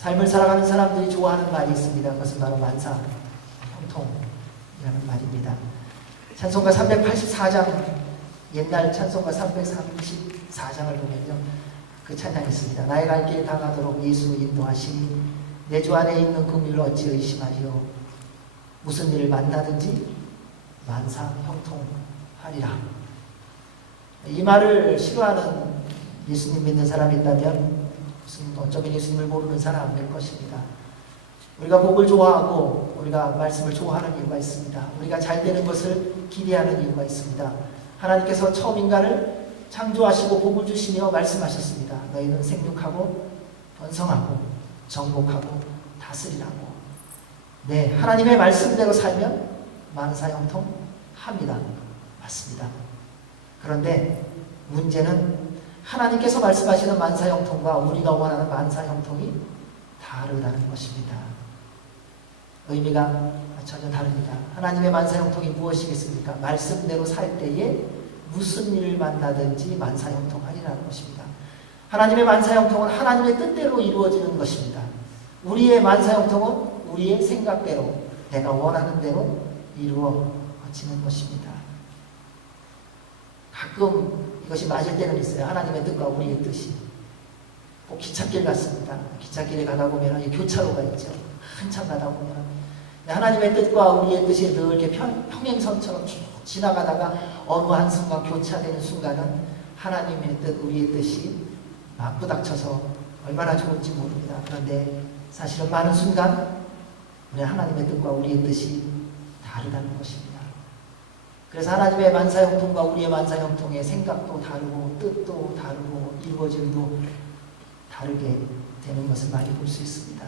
삶을 살아가는 사람들이 좋아하는 말이 있습니다. 그것은 바로 만사 형통이라는 말입니다. 찬송가 384장, 옛날 찬송가 334장을 보면요, 그 찬양이 있습니다. 나의 갈 길 다가도록 예수 인도하시니 내 주 안에 있는 긍휼을 어찌 의심하리요. 무슨 일을 만나든지 만사 형통하리라. 이 말을 싫어하는 예수님 믿는 사람이 있다면 어쩌면 예수님을 모르는 사람일 것입니다. 우리가 복을 좋아하고 우리가 말씀을 좋아하는 이유가 있습니다. 우리가 잘 되는 것을 기대하는 이유가 있습니다. 하나님께서 처음 인간을 창조하시고 복을 주시며 말씀하셨습니다. 너희는 생육하고 번성하고 정복하고 다스리라고. 네, 하나님의 말씀대로 살면 만사형통합니다. 맞습니다. 그런데 문제는 하나님께서 말씀하시는 만사형통과 우리가 원하는 만사형통이 다르다는 것입니다. 의미가 전혀 다릅니다. 하나님의 만사형통이 무엇이겠습니까? 말씀대로 살 때에 무슨 일을 만나든지 만사형통하리라는 것입니다. 하나님의 만사형통은 하나님의 뜻대로 이루어지는 것입니다. 우리의 만사형통은 우리의 생각대로, 내가 원하는 대로 이루어지는 것입니다. 가끔 이것이 맞을 때는 있어요. 하나님의 뜻과 우리의 뜻이. 꼭 기찻길 같습니다. 기찻길에 가다 보면 교차로가 있죠. 한참 가다 보면 하나님의 뜻과 우리의 뜻이 늘 이렇게 평행선처럼 쭉 지나가다가 어느 한순간 교차되는 순간은 하나님의 뜻, 우리의 뜻이 맞부닥쳐서 얼마나 좋은지 모릅니다. 그런데 사실은 많은 순간 우리 하나님의 뜻과 우리의 뜻이 다르다는 것입니다. 그래서 하나님의 만사형통과 우리의 만사형통의 생각도 다르고 뜻도 다르고 이루어짐도 다르게 되는 것을 많이 볼 수 있습니다.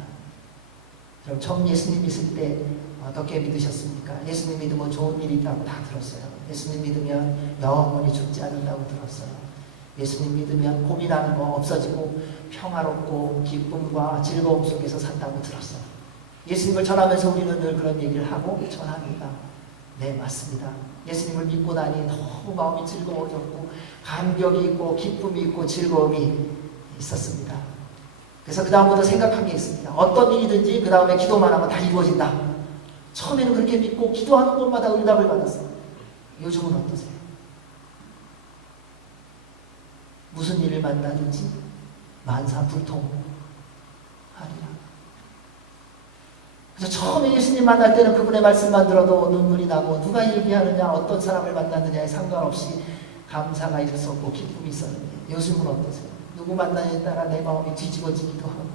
여러분, 처음 예수님 믿을 때 어떻게 믿으셨습니까? 예수님 믿으면 좋은 일이 있다고 다 들었어요. 예수님 믿으면 영원히 죽지 않는다고 들었어요. 예수님 믿으면 고민하는 거 없어지고 평화롭고 기쁨과 즐거움 속에서 산다고 들었어요. 예수님을 전하면서 우리는 늘 그런 얘기를 하고 전합니다. 네, 맞습니다. 예수님을 믿고 나니 너무 마음이 즐거워졌고 감격이 있고 기쁨이 있고 즐거움이 있었습니다. 그래서 그 다음부터 생각한 게 있습니다. 어떤 일이든지 그 다음에 기도만 하면 다 이루어진다. 처음에는 그렇게 믿고 기도하는 곳마다 응답을 받았어요. 요즘은 어떠세요? 무슨 일을 만나든지 만사불통하리라. 그래서 처음에 예수님 만날 때는 그분의 말씀만 들어도 눈물이 나고 누가 얘기하느냐 어떤 사람을 만났느냐에 상관없이 감사가 있었고 기쁨이 있었는데 요즘은 어떠세요? 누구 만나냐에 따라 내 마음이 뒤집어지기도 하고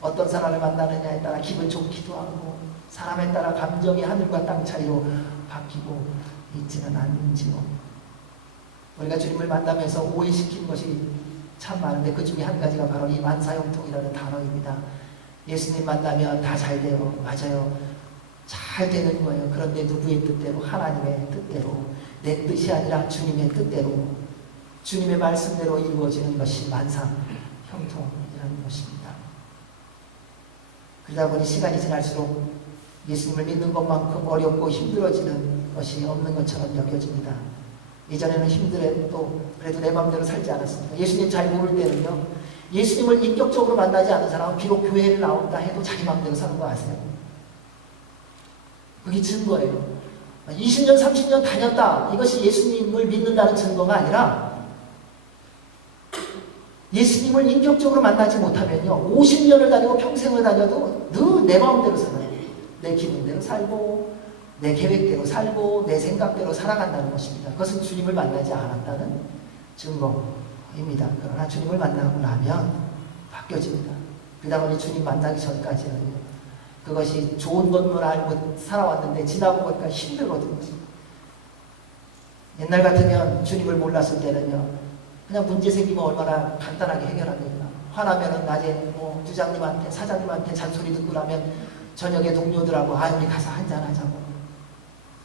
어떤 사람을 만나느냐에 따라 기분 좋기도 하고 사람에 따라 감정이 하늘과 땅 차이로 바뀌고 있지는 않는지요. 우리가 주님을 만나면서 오해시킨 것이 참 많은데 그 중에 한 가지가 바로 이 만사형통이라는 단어입니다. 예수님 만나면 다 잘 돼요. 맞아요. 잘 되는 거예요. 그런데 누구의 뜻대로? 하나님의 뜻대로. 내 뜻이 아니라 주님의 뜻대로. 주님의 말씀대로 이루어지는 것이 만사형통이라는 것입니다. 그러다 보니 시간이 지날수록 예수님을 믿는 것만큼 어렵고 힘들어지는 것이 없는 것처럼 여겨집니다. 예전에는 힘들어도 그래도 내 마음대로 살지 않았습니다. 예수님 잘 모를 때는요. 예수님을 인격적으로 만나지 않은 사람은 비록 교회를 나온다 해도 자기 마음대로 사는 거 아세요? 그게 증거예요. 20년, 30년 다녔다. 이것이 예수님을 믿는다는 증거가 아니라 예수님을 인격적으로 만나지 못하면요. 50년을 다니고 평생을 다녀도 늘 내 마음대로 살아요. 내 기분대로 살고 내 계획대로 살고 내 생각대로 살아간다는 것입니다. 그것은 주님을 만나지 않았다는 증거입니다. 그러나 주님을 만나고 나면 바뀌어집니다. 그러다 보니 주님 만나기 전까지는 그것이 좋은 것만 알고 살아왔는데 지나고 보니까 힘들거든요. 옛날 같으면 주님을 몰랐을 때는요. 그냥 문제 생기면 얼마나 간단하게 해결합니다. 화나면은 낮에 부장님한테 사장님한테 잔소리 듣고 나면 저녁에 동료들하고 우리 가서 한잔하자고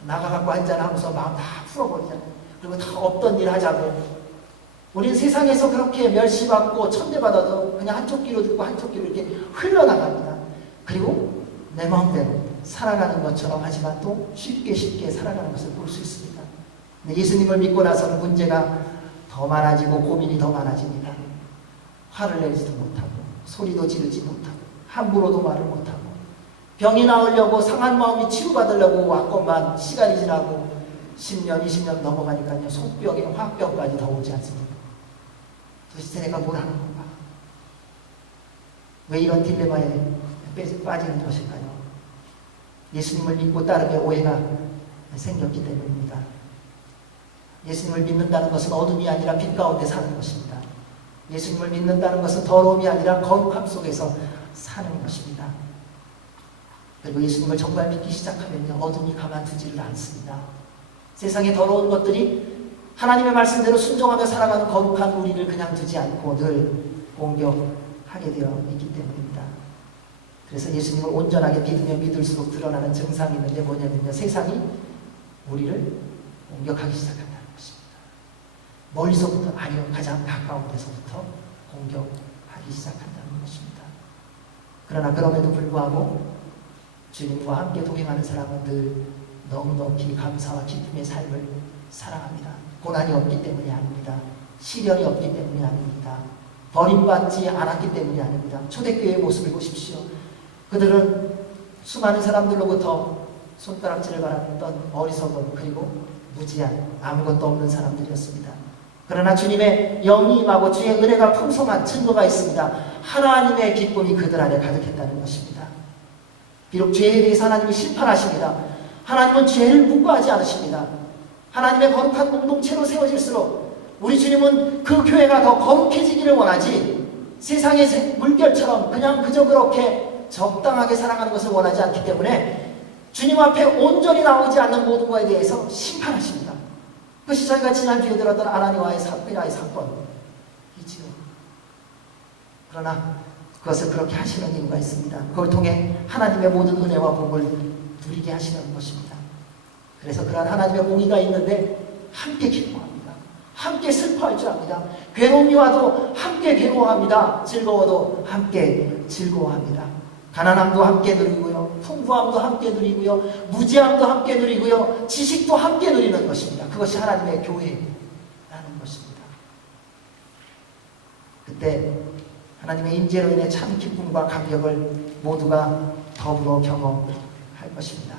나가갖고 한잔하고서 마음 다 풀어버리잖아요. 그리고 다 없던 일 하자고. 우리는 세상에서 그렇게 멸시받고 천대받아도 그냥 한쪽 귀로 듣고 한쪽 귀로 이렇게 흘러나갑니다. 그리고 내 마음대로 살아가는 것처럼 하지만 또 쉽게 살아가는 것을 볼 수 있습니다. 근데 예수님을 믿고 나서는 문제가 더 많아지고 고민이 더 많아집니다. 화를 내지도 못하고 소리도 지르지 못하고 함부로도 말을 못하고 병이 나으려고 상한 마음이 치유받으려고 왔건만 시간이 지나고 10년, 20년 넘어가니까요. 속병에 화병까지 더 오지 않습니까? 도대체 내가 뭘 하는 건가? 왜 이런 딜레마에 빠지는 것일까요? 예수님을 믿고 따르며 오해가 생겼기 때문입니다. 예수님을 믿는다는 것은 어둠이 아니라 빛 가운데 사는 것입니다. 예수님을 믿는다는 것은 더러움이 아니라 거룩함 속에서 사는 것입니다. 그리고 예수님을 정말 믿기 시작하면요, 어둠이 가만두지를 않습니다. 세상의 더러운 것들이 하나님의 말씀대로 순종하며 살아가는 거룩한 우리를 그냥 두지 않고 늘 공격하게 되어 있기 때문입니다. 그래서 예수님을 온전하게 믿으면 믿을수록 드러나는 증상이 있는데 뭐냐면요, 세상이 우리를 공격하기 시작한다는 것입니다. 멀리서부터 아니요, 가장 가까운 데서부터 공격하기 시작한다는 것입니다. 그러나 그럼에도 불구하고 주님과 함께 동행하는 사람은 늘 넉넉히 감사와 기쁨의 삶을 살아갑니다. 고난이 없기 때문이 아닙니다. 시련이 없기 때문이 아닙니다. 버림받지 않았기 때문이 아닙니다. 초대교회의 모습을 보십시오. 그들은 수많은 사람들로부터 손가락질을 받았던 어리석은 그리고 무지한 아무것도 없는 사람들이었습니다. 그러나 주님의 영이 임하고 주의 은혜가 풍성한 증거가 있습니다. 하나님의 기쁨이 그들 안에 가득했다는 것입니다. 비록 죄에 대해서 하나님이 심판하십니다. 하나님은 죄를 묵과하지 않으십니다. 하나님의 거룩한 공동체로 세워질수록 우리 주님은 그 교회가 더 거룩해지기를 원하지 세상의 물결처럼 그냥 그저 그렇게 적당하게 살아가는 것을 원하지 않기 때문에 주님 앞에 온전히 나오지 않는 모든 것에 대해서 심판하십니다. 그것이 저희가 지난주에 들었던 아나니아의 사건이지요. 그러나 그것을 그렇게 하시는 이유가 있습니다. 그걸 통해 하나님의 모든 은혜와 복을 누리게 하시는 것입니다. 그래서 그러한 하나님의 공의가 있는데 함께 기뻐합니다. 함께 슬퍼할 줄 압니다. 괴로움이 와도 함께 괴로워합니다. 즐거워도 함께 즐거워합니다. 가난함도 함께 누리고요. 풍부함도 함께 누리고요. 무지함도 함께 누리고요. 지식도 함께 누리는 것입니다. 그것이 하나님의 교회라는 것입니다. 그때 하나님의 임재로 인해 참 기쁨과 감격을 모두가 더불어 경험할 것입니다.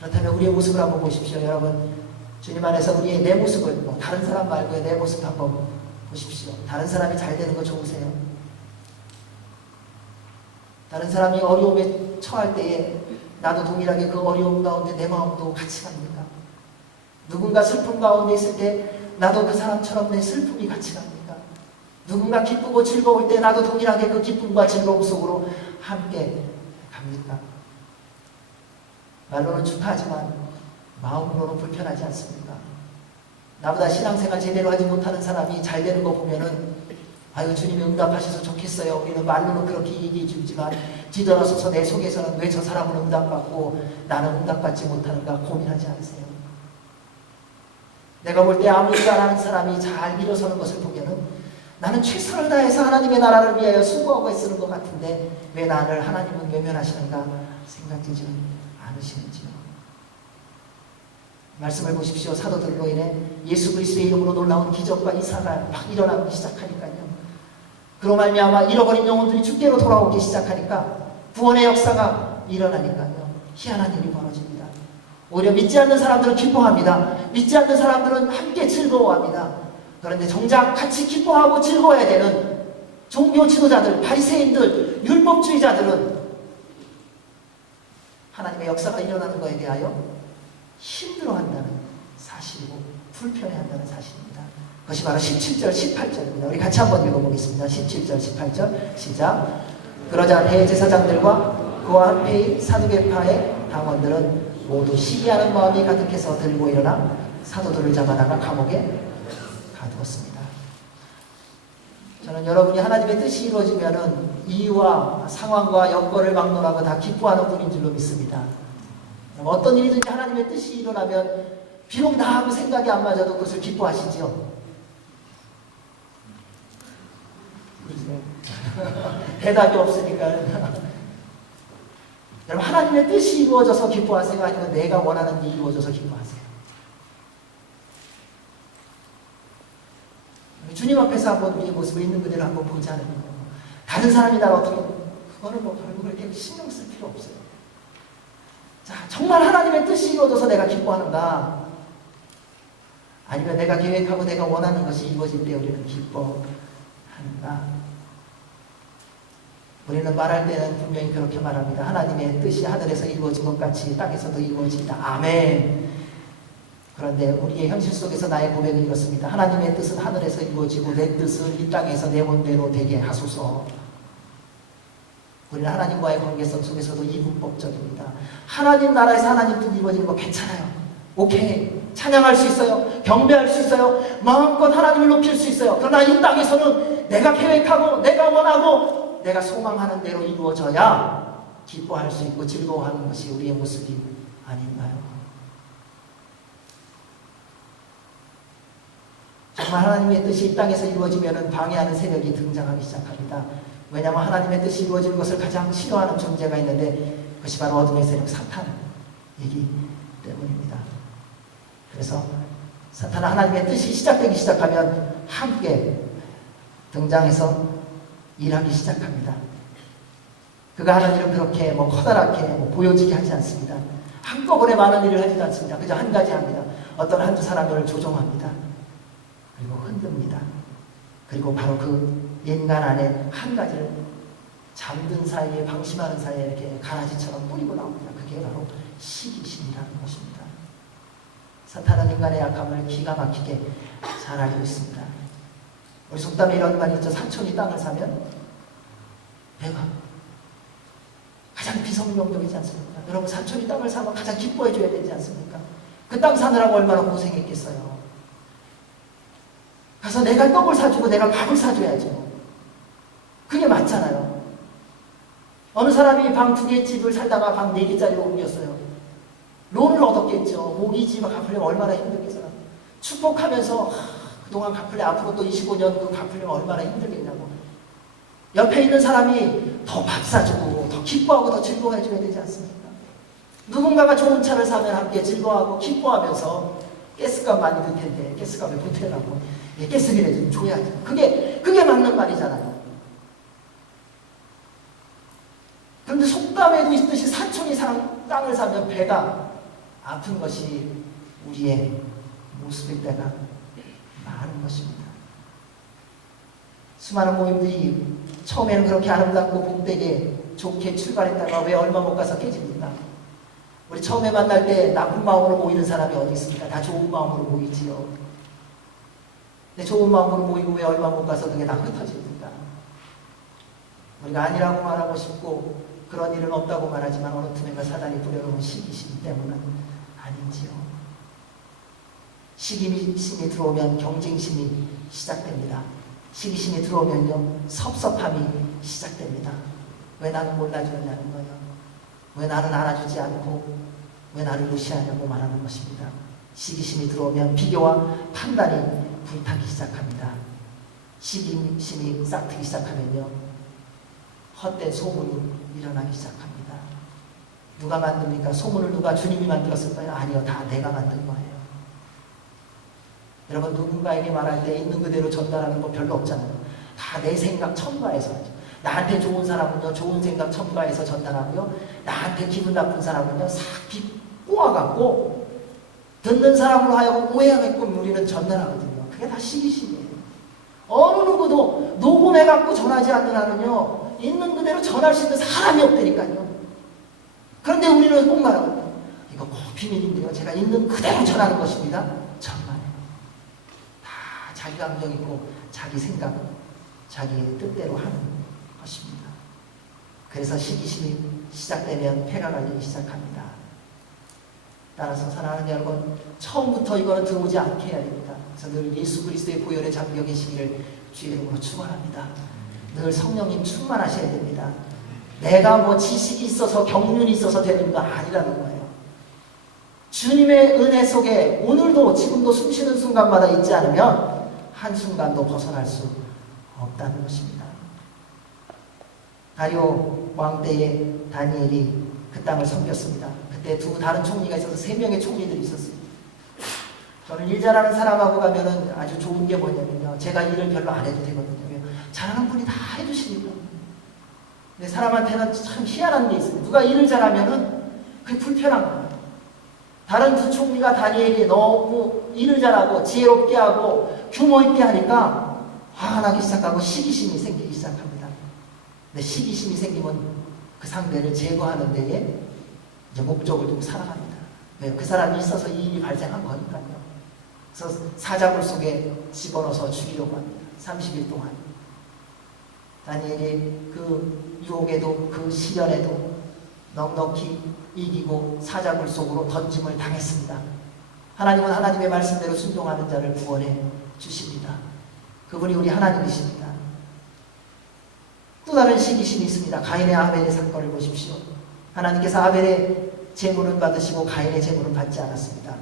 그렇다면 우리의 모습을 한번 보십시오. 여러분, 주님 안에서 우리의 내 모습을, 다른 사람 말고의 내 모습 한번 보십시오. 다른 사람이 잘 되는 거 좋으세요? 다른 사람이 어려움에 처할 때에 나도 동일하게 그 어려움 가운데 내 마음도 같이 갑니까? 누군가 슬픔 가운데 있을 때 나도 그 사람처럼 내 슬픔이 같이 갑니까? 누군가 기쁘고 즐거울 때 나도 동일하게 그 기쁨과 즐거움 속으로 함께 갑니까? 말로는 축하하지만 마음으로는 불편하지 않습니까? 나보다 신앙생활 제대로 하지 못하는 사람이 잘 되는 거 보면은 아유, 주님이 응답하셔서 좋겠어요. 우리는 말로는 그렇게 얘기해 주지만 뒤돌아서서 내 속에서는 왜 저 사람은 응답받고 나는 응답받지 못하는가 고민하지 않으세요? 내가 볼 때 아무리도 안 하는 사람이 잘 일어서는 것을 보면은 나는 최선을 다해서 하나님의 나라를 위하여 수고하고 애쓰는 것 같은데 왜 나를 하나님은 외면하시는가 생각되지 않으시는지요? 말씀을 보십시오. 사도들로 인해 예수 그리스도의 이름으로 놀라운 기적과 이사가 막 일어나기 시작하니까요. 그로 말미암아 잃어버린 영혼들이 주께로 돌아오기 시작하니까 구원의 역사가 일어나니까요. 희한한 일이 벌어집니다. 오히려 믿지 않는 사람들은 기뻐합니다. 믿지 않는 사람들은 함께 즐거워합니다. 그런데 정작 같이 기뻐하고 즐거워야 되는 종교 지도자들, 바리새인들, 율법주의자들은 하나님의 역사가 일어나는 것에 대하여 힘들어한다는 사실이고 불편해한다는 사실입니다. 그것이 바로 17절, 18절입니다. 우리 같이 한번 읽어보겠습니다. 17절, 18절 시작. 그러자 대제사장들과 그와 함께 사두개파의 당원들은 모두 시기하는 마음이 가득해서 들고 일어나 사도들을 잡아다가 감옥에 가두었습니다. 저는 여러분이 하나님의 뜻이 이루어지면은 이유와 상황과 여건을 막론하고 다 기뻐하는 분인 줄로 믿습니다. 어떤 일이든지 하나님의 뜻이 일어나면 비록 나하고 생각이 안 맞아도 그것을 기뻐하시지요. 대답이 없으니까. 여러분, 하나님의 뜻이 이루어져서 기뻐하세요? 아니면 내가 원하는 일이 이루어져서 기뻐하세요? 주님 앞에서 한번 우리의 모습을 있는 그대로 한번 보자는 거예요. 다른 사람이 나를 어떻게 그거는 뭐 별로 그렇게 신경 쓸 필요 없어요. 자, 정말 하나님의 뜻이 이루어져서 내가 기뻐하는가? 아니면 내가 계획하고 내가 원하는 것이 이루어질 때 우리는 기뻐하는가? 우리는 말할 때는 분명히 그렇게 말합니다. 하나님의 뜻이 하늘에서 이루어진 것 같이 땅에서도 이루어진다. 아멘. 그런데 우리의 현실 속에서 나의 고백은 이렇습니다. 하나님의 뜻은 하늘에서 이루어지고 내 뜻은 이 땅에서 내 원대로 되게 하소서. 우리는 하나님과의 관계성 속에서도 이분법적입니다. 하나님 나라에서 하나님 뜻이 이루어지는 거 괜찮아요. 오케이. 찬양할 수 있어요. 경배할 수 있어요. 마음껏 하나님을 높일 수 있어요. 그러나 이 땅에서는 내가 계획하고 내가 원하고 내가 소망하는 대로 이루어져야 기뻐할 수 있고 즐거워하는 것이 우리의 모습이 아닌가요? 정말 하나님의 뜻이 이 땅에서 이루어지면 방해하는 세력이 등장하기 시작합니다. 왜냐하면 하나님의 뜻이 이루어지는 것을 가장 싫어하는 존재가 있는데 그것이 바로 어둠의 세력 사탄이기 때문입니다. 그래서 사탄은 하나님의 뜻이 시작되기 시작하면 함께 등장해서 일하기 시작합니다. 그가 하는 일은 그렇게 커다랗게 보여지게 하지 않습니다. 한꺼번에 많은 일을 하지도 않습니다. 그저 한 가지 합니다. 어떤 한두 사람을 조종합니다. 그리고 흔듭니다. 그리고 바로 그 인간 안에 한 가지를 잠든 사이에 방심하는 사이에 이렇게 가라지처럼 뿌리고 나옵니다. 그게 바로 시기심이라는 것입니다. 사탄은 인간의 약함을 기가 막히게 잘 알고 있습니다. 우리 속담에 이런 말이 있죠. 사촌이 땅을 사면 배가 가장 비성경적이지 않습니까? 여러분 사촌이 땅을 사면 가장 기뻐해줘야 되지 않습니까? 그 땅 사느라고 얼마나 고생했겠어요. 가서 내가 떡을 사주고 내가 밥을 사줘야죠. 그게 맞잖아요. 어느 사람이 방 2개 집을 살다가 방 4개짜리로 옮겼어요. 론을 얻었겠죠. 모기지만 갚으려면 얼마나 힘들겠어요. 축복하면서 그동안 갚을래 앞으로 또 25년 그 갚으려면 얼마나 힘들겠냐고. 옆에 있는 사람이 더 밥 사주고 더 기뻐하고 더 즐거워해줘야 되지 않습니까? 누군가가 좋은 차를 사면 함께 즐거워하고 기뻐하면서 가스값 많이 들 텐데 가스값에 보태라고 가스비를 좀 줘야죠. 그게 맞는 말이잖아요. 그런데 속담에도 있듯이 사촌이 땅을 사면 배가 아픈 것이 우리의 모습일 때가 많은 것입니다. 수많은 모임들이 처음에는 그렇게 아름답고 복되게 좋게 출발했다가 왜 얼마 못 가서 깨집니까? 우리 처음에 만날 때 나쁜 마음으로 모이는 사람이 어디 있습니까? 다 좋은 마음으로 모이지요. 근데 좋은 마음으로 모이고 왜 얼마 못 가서 그게 다 흩어집니까? 우리가 아니라고 말하고 싶고 그런 일은 없다고 말하지만 어느 틈에가 사단이 뿌려놓은 시기심 때문은 아닌지요. 시기심이 들어오면 경쟁심이 시작됩니다. 시기심이 들어오면요 섭섭함이 시작됩니다. 왜 나는 몰라주느냐는 거예요. 왜 나는 알아주지 않고 왜 나를 무시하냐고 말하는 것입니다. 시기심이 들어오면 비교와 판단이 불타기 시작합니다. 시기심이 싹트기 시작하면요 헛된 소문이 일어나기 시작합니다. 누가 만듭니까? 소문을 누가 주님이 만들었을까요? 아니요, 다 내가 만든 거예요. 여러분 누군가에게 말할 때 있는 그대로 전달하는 거 별로 없잖아요. 다 내 생각 첨가해서 하죠. 나한테 좋은 사람은요 좋은 생각 첨가해서 전달하고요, 나한테 기분 나쁜 사람은요 싹 꼬아갖고 듣는 사람으로 하여금 오해하게끔 우리는 전달하거든요. 그게 다 시기심이에요. 어느 누구도 녹음해갖고 전하지 않는 한은요 있는 그대로 전할 수 있는 사람이 없다니까요. 그런데 우리는 꼭 말하거든요. 이거 꼭 비밀인데요, 제가 있는 그대로 전하는 것입니다. 정말요. 다 자기 감정 있고 자기 생각, 자기의 뜻대로 하는 것입니다. 그래서 시기심이 시작되면 폐가 갈리기 시작합니다. 따라서 사랑하는 여러분, 처음부터 이거는 들어오지 않게 해야 됩니다. 그래서 늘 예수 그리스도의 보혈에 잠겨 계시기를 주의 이름으로 축원합니다. 늘 성령님 충만하셔야 됩니다. 내가 지식이 있어서 경륜이 있어서 되는 거 아니라는 거예요. 주님의 은혜 속에 오늘도 지금도 숨쉬는 순간마다 있지 않으면 한순간도 벗어날 수 없다는 것입니다. 다리오 왕 때에 다니엘이 그 땅을 섬겼습니다. 그때 두 다른 총리가 있어서 3명의 총리들이 있었습니다. 저는 일 잘하는 사람하고 가면은 아주 좋은 게 뭐냐면요, 제가 일을 별로 안 해도 되거든요. 잘하는 분이 다 해주시니까 근데 사람한테는 참 희한한 게 있어요. 누가 일을 잘하면은 그게 불편한 거예요. 다른 두 총리가 다니엘이 너무 일을 잘하고 지혜롭게 하고 규모 있게 하니까 화가 나기 시작하고 시기심이 생기기 시작합니다. 근데 시기심이 생기면 그 상대를 제거하는 데에 이제 목적을 두고 살아갑니다. 왜? 그 사람이 있어서 이 일이 발생한 거니까요. 그래서 사자굴 속에 집어넣어서 죽이려고 합니다. 30일 동안. 다니엘이 그 유혹에도 그 시련에도 넉넉히 이기고 사자굴 속으로 던짐을 당했습니다. 하나님은 하나님의 말씀대로 순종하는 자를 구원해 주십니다. 그분이 우리 하나님이십니다. 또 다른 시기심이 있습니다. 가인의 아벨의 사건을 보십시오. 하나님께서 아벨의 제물은 받으시고 가인의 제물은 받지 않았습니다.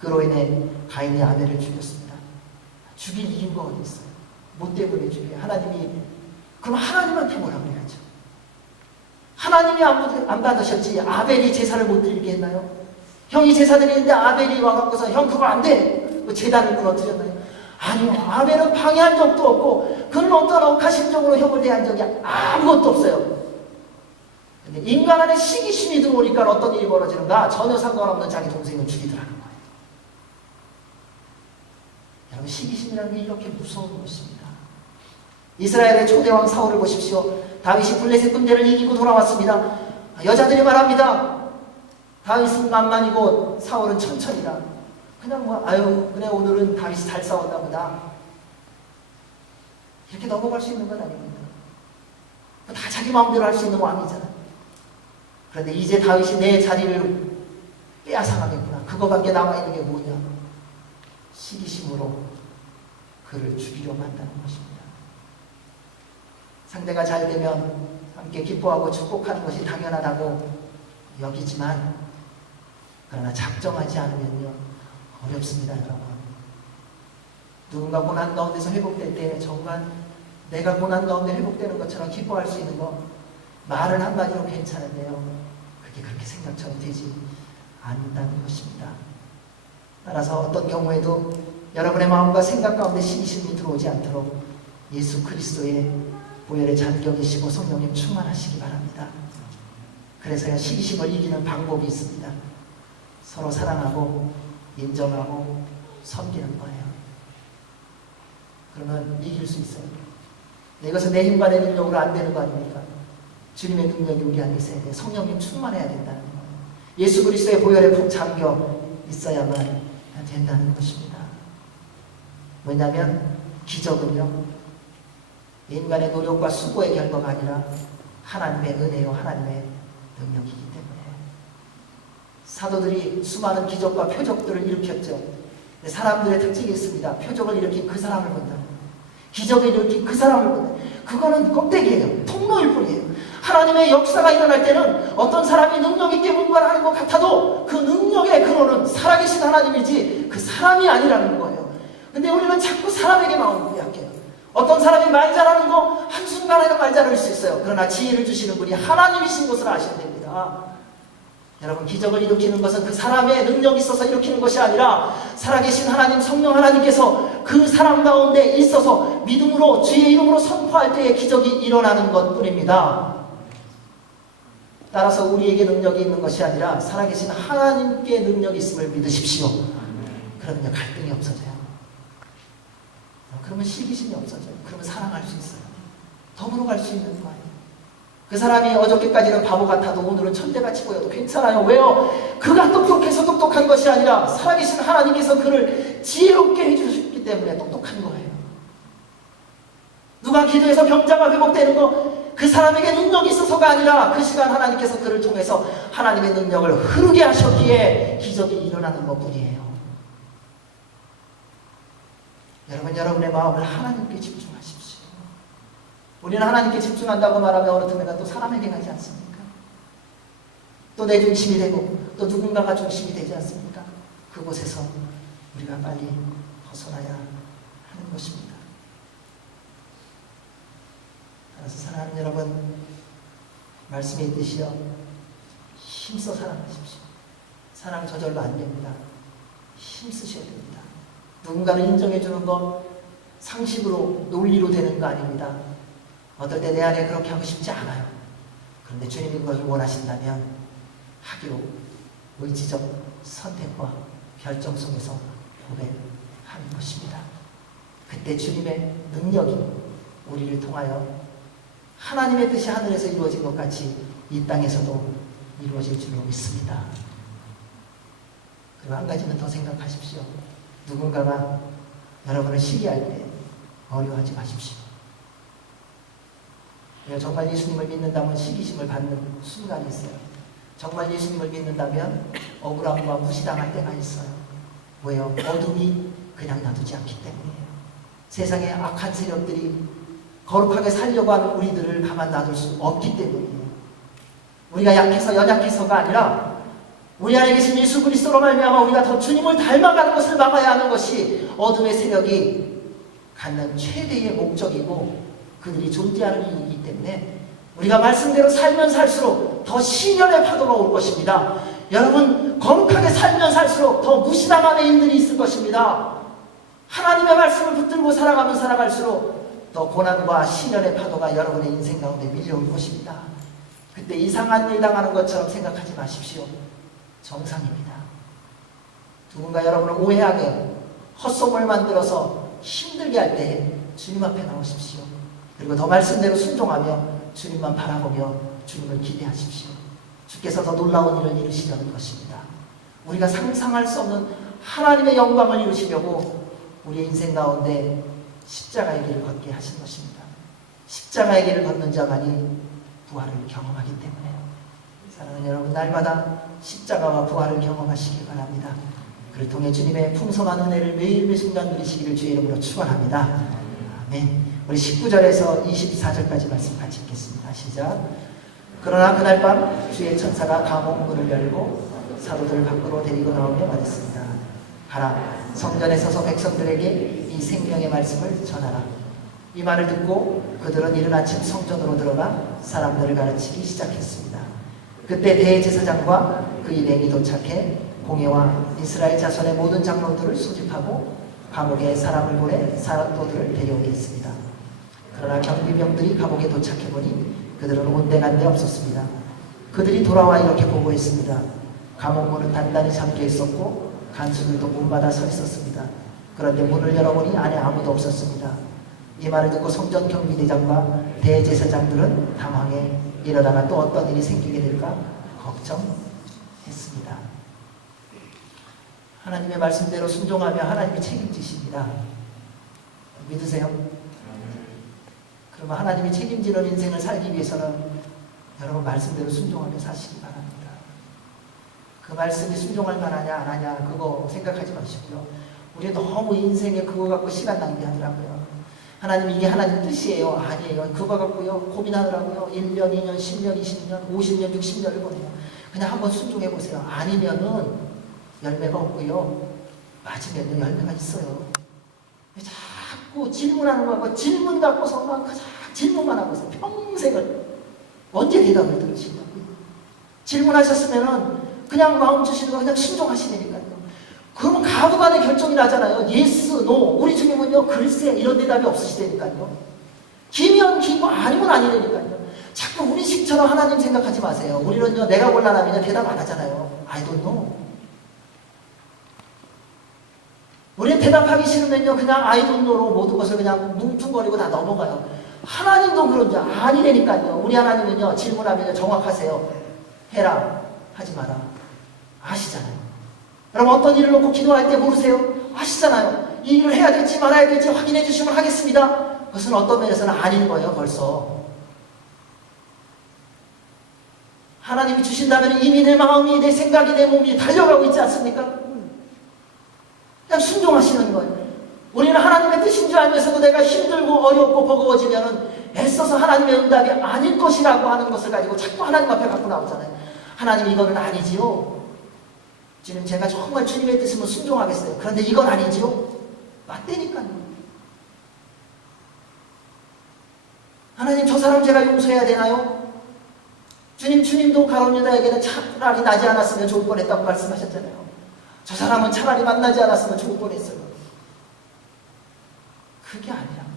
그로 인해 가인이 아벨을 죽였습니다. 죽일 이유가 어디 있어요? 뭐 때문에 죽여요? 하나님이, 그럼 하나님한테 뭐라고 해야죠? 하나님이 안 받으셨지 아벨이 제사를 못 드리게 했나요? 형이 제사 드리는데 아벨이 와갖고서 형 그거 안 돼! 뭐 제단을 무너뜨렸나요? 아니요. 아벨은 방해한 적도 없고 그는 어떤 억하심적으로 형을 대한 적이 아무것도 없어요. 근데 인간 안에 시기심이 들어오니까 어떤 일이 벌어지는가? 전혀 상관없는 자기 동생을 죽이더라는 거예요. 여러분, 시기심이라는 게 이렇게 무서운 것입니다. 이스라엘의 초대왕 사울을 보십시오. 다윗이 블레셋 군대를 이기고 돌아왔습니다. 여자들이 말합니다. 다윗은 만만이고 사울은 천천히다. 그냥 뭐 아유 그래 오늘은 다윗이 잘 싸웠나 보다. 이렇게 넘어갈 수 있는 건 아닙니다. 다 자기 마음대로 할 수 있는 왕이잖아요. 그런데 이제 다윗이 내 자리를 빼앗아가겠구나. 그거밖에 남아있는 게 뭐냐. 시기심으로 그를 죽이려고 한다는 것입니다. 상대가 잘 되면 함께 기뻐하고 축복하는 것이 당연하다고 여기지만 그러나 작정하지 않으면요 어렵습니다. 여러분. 누군가 고난 가운데서 회복될 때 정말 내가 고난 가운데 회복되는 것처럼 기뻐할 수 있는 거 말은 한마디로 괜찮은데요 그게 그렇게 생각처럼 되지 않는다는 것입니다. 따라서 어떤 경우에도 여러분의 마음과 생각 가운데 시기심이 들어오지 않도록 예수 그리스도의 보혈의 잔격이시고 성령님 충만하시기 바랍니다. 그래서야 시기심을 이기는 방법이 있습니다. 서로 사랑하고 인정하고 섬기는 거예요. 그러면 이길 수 있어요. 이것은 내 힘과 내 능력으로 안 되는 거 아닙니까? 주님의 능력이 우리 안에 있어야 돼요. 성령님 충만해야 된다는 거예요. 예수 그리스도의 보혈에 푹 잠겨 있어야만 된다는 것입니다. 왜냐하면 기적은요 인간의 노력과 수고의 결과가 아니라 하나님의 은혜요 하나님의 능력이기 때문에 사도들이 수많은 기적과 표적들을 일으켰죠. 사람들의 특징이 있습니다. 표적을 일으킨 그 사람을 본다. 기적을 일으킨 그 사람을 본다. 그거는 껍데기예요. 통로일 뿐이에요. 하나님의 역사가 일어날 때는 어떤 사람이 능력 있게 뭔가를 하는 것 같아도 그 능력의 근원은 살아계신 하나님이지 그 사람이 아니라는 거예요. 근데 우리는 자꾸 사람에게 마음을 빼앗겨요. 어떤 사람이 말 잘하는 거 한순간에는 말 잘할 수 있어요. 그러나 지혜를 주시는 분이 하나님이신 것을 아셔야 됩니다. 여러분, 기적을 일으키는 것은 그 사람의 능력이 있어서 일으키는 것이 아니라 살아계신 하나님, 성령 하나님께서 그 사람 가운데 있어서 믿음으로 주의 이름으로 선포할 때에 기적이 일어나는 것뿐입니다. 따라서 우리에게 능력이 있는 것이 아니라 살아계신 하나님께 능력이 있음을 믿으십시오. 그러면 갈등이 없어져요. 그러면 시기심이 없어져요. 그러면 사랑할 수 있어요. 더불어 갈 수 있는 거예요. 그 사람이 어저께까지는 바보 같아도 오늘은 천재같이 보여도 괜찮아요. 왜요? 그가 똑똑해서 똑똑한 것이 아니라 살아계신 하나님께서 그를 지혜롭게 해주셨기 때문에 똑똑한 거예요. 누가 기도해서 병자가 회복되는 거 그 사람에게 능력이 있어서가 아니라 그 시간 하나님께서 그를 통해서 하나님의 능력을 흐르게 하셨기에 기적이 일어나는 것뿐이에요. 여러분, 여러분의 마음을 하나님께 집중하십시오. 우리는 하나님께 집중한다고 말하면 어느 틈에가 또 사람에게 가지 않습니까? 또 내 중심이 되고 또 누군가가 중심이 되지 않습니까? 그곳에서 우리가 빨리 벗어나야 하는 것입니다. 따라서 사랑하는 여러분, 말씀에 있듯이요 힘써 사랑하십시오. 사랑 저절로 안 됩니다. 힘쓰셔야 됩니다. 누군가를 인정해 주는 건 상식으로 논리로 되는 거 아닙니다. 어떨 때 내 안에 그렇게 하고 싶지 않아요. 그런데 주님이 그것을 원하신다면 하기로 의지적 선택과 결정 속에서 고백하는 것입니다. 그때 주님의 능력이 우리를 통하여 하나님의 뜻이 하늘에서 이루어진 것 같이 이 땅에서도 이루어질 줄로 믿습니다. 그리고 한 가지는 더 생각하십시오. 누군가가 여러분을 시기할 때 어려워하지 마십시오. 정말 예수님을 믿는다면 시기심을 받는 순간이 있어요. 정말 예수님을 믿는다면 억울함과 무시당할 때가 있어요. 왜요? 어둠이 그냥 놔두지 않기 때문이에요. 세상의 악한 세력들이 거룩하게 살려고 하는 우리들을 가만 놔둘 수 없기 때문이에요. 우리가 약해서 연약해서가 아니라 우리 안에 계신 예수 그리스도로 말미암아 우리가 더 주님을 닮아가는 것을 막아야 하는 것이 어둠의 세력이 갖는 최대의 목적이고 그들이 존재하는 이유이기 때문에 우리가 말씀대로 살면 살수록 더 시련의 파도가 올 것입니다. 여러분, 거룩하게 살면 살수록 더 무시당하는 일들이 있을 것입니다. 하나님의 말씀을 붙들고 살아가면 살아갈수록 더 고난과 시련의 파도가 여러분의 인생 가운데 밀려올 것입니다. 그때 이상한 일 당하는 것처럼 생각하지 마십시오. 정상입니다. 누군가 여러분을 오해하게 헛소문을 만들어서 힘들게 할 때 주님 앞에 나오십시오. 그리고 더 말씀대로 순종하며 주님만 바라보며 주님을 기대하십시오. 주께서 더 놀라운 일을 이루시려는 것입니다. 우리가 상상할 수 없는 하나님의 영광을 이루시려고 우리의 인생 가운데 십자가의 길을 걷게 하신 것입니다. 십자가의 길을 걷는 자만이 부활을 경험하기 때문에요. 사랑하는 여러분, 날마다 십자가와 부활을 경험하시기 바랍니다. 그를 통해 주님의 풍성한 은혜를 매일매일 순간 누리시기를 주의 이름으로 축원합니다. 아멘. 우리 19절에서 24절까지 말씀 같이 읽겠습니다. 시작. 그러나 그날 밤 주의 천사가 감옥 문을 열고 사도들을 밖으로 데리고 나오며 말했습니다. 가라, 성전에 서서 백성들에게 이 생명의 말씀을 전하라. 이 말을 듣고 그들은 이른 아침 성전으로 들어가 사람들을 가르치기 시작했습니다. 그때 대제사장과 그 일행이 도착해 공회와 이스라엘 자손의 모든 장로들을 소집하고 감옥에 사람을 보내 사도들을 데려오게 했습니다. 그러나 경비병들이 감옥에 도착해보니 그들은 온데간데 없었습니다. 그들이 돌아와 이렇게 보고했습니다. 감옥 문은 단단히 잠겨 있었고 간수들도 문받아 서 있었습니다. 그런데 문을 열어보니 안에 아무도 없었습니다. 이 말을 듣고 성전 경비대장과 대제사장들은 당황해 이러다가 또 어떤 일이 생기게 될까 걱정했습니다. 하나님의 말씀대로 순종하며 하나님이 책임지십니다. 믿으세요? 그러면 하나님이 책임지는 인생을 살기 위해서는 여러분 말씀대로 순종하며 사시기 바랍니다. 그 말씀이 순종할 만하냐 안 하냐 그거 생각하지 마시고요. 우리 너무 인생에 그거 갖고 시간 낭비하더라고요. 하나님 이게 하나님 뜻이에요. 아니에요. 그거 갖고요 고민하더라고요. 1년, 2년, 10년, 20년, 50년, 60년을 보내요. 그냥 한번 순종해 보세요. 아니면은 열매가 없고요. 맞으면 열매가 있어요. 자꾸 질문하는 거 갖고 질문 갖고서 막 질문만 하고 있어요. 평생을. 언제 대답을 들으시냐고요. 질문하셨으면은 그냥 마음 주시는 거 그냥 순종하시니까요. 그러면 가부간의 결정이 나잖아요. 예스, 노. 우리 주님은요, 글쎄 이런 대답이 없으시다니까요. 기면 기고 아니면 아니라니까요. 자꾸 우리식처럼 하나님 생각하지 마세요. 우리는요, 내가 곤란하면 대답 안 하잖아요. I don't know. 우리는 대답하기 싫으면요, 그냥 I don't know로 모든 것을 그냥 뭉퉁거리고 다 넘어가요. 하나님도 그런지 아니라니까요. 우리 하나님은요, 질문하면 정확하세요. 해라, 하지 마라. 아시잖아요. 여러분 어떤 일을 놓고 기도할 때 모르세요? 아시잖아요. 이 일을 해야 될지 말아야 될지 확인해 주시면 하겠습니다. 그것은 어떤 면에서는 아닌 거예요. 벌써 하나님이 주신다면 이미 내 마음이 내 생각이 내 몸이 달려가고 있지 않습니까? 그냥 순종하시는 거예요. 우리는 하나님의 뜻인 줄 알면서도 내가 힘들고 어렵고 버거워지면은 애써서 하나님의 응답이 아닐 것이라고 하는 것을 가지고 자꾸 하나님 앞에 갖고 나오잖아요. 하나님 이거는 아니지요. 지금 제가 정말 주님의 뜻이면 순종하겠어요. 그런데 이건 아니지요. 맞다니까요. 하나님 저 사람 제가 용서해야 되나요? 주님도 가룟유다에게는 차라리 나지 않았으면 좋을 뻔했다고 말씀하셨잖아요. 저 사람은 차라리 만나지 않았으면 좋을 뻔했어요. 그게 아니라고요.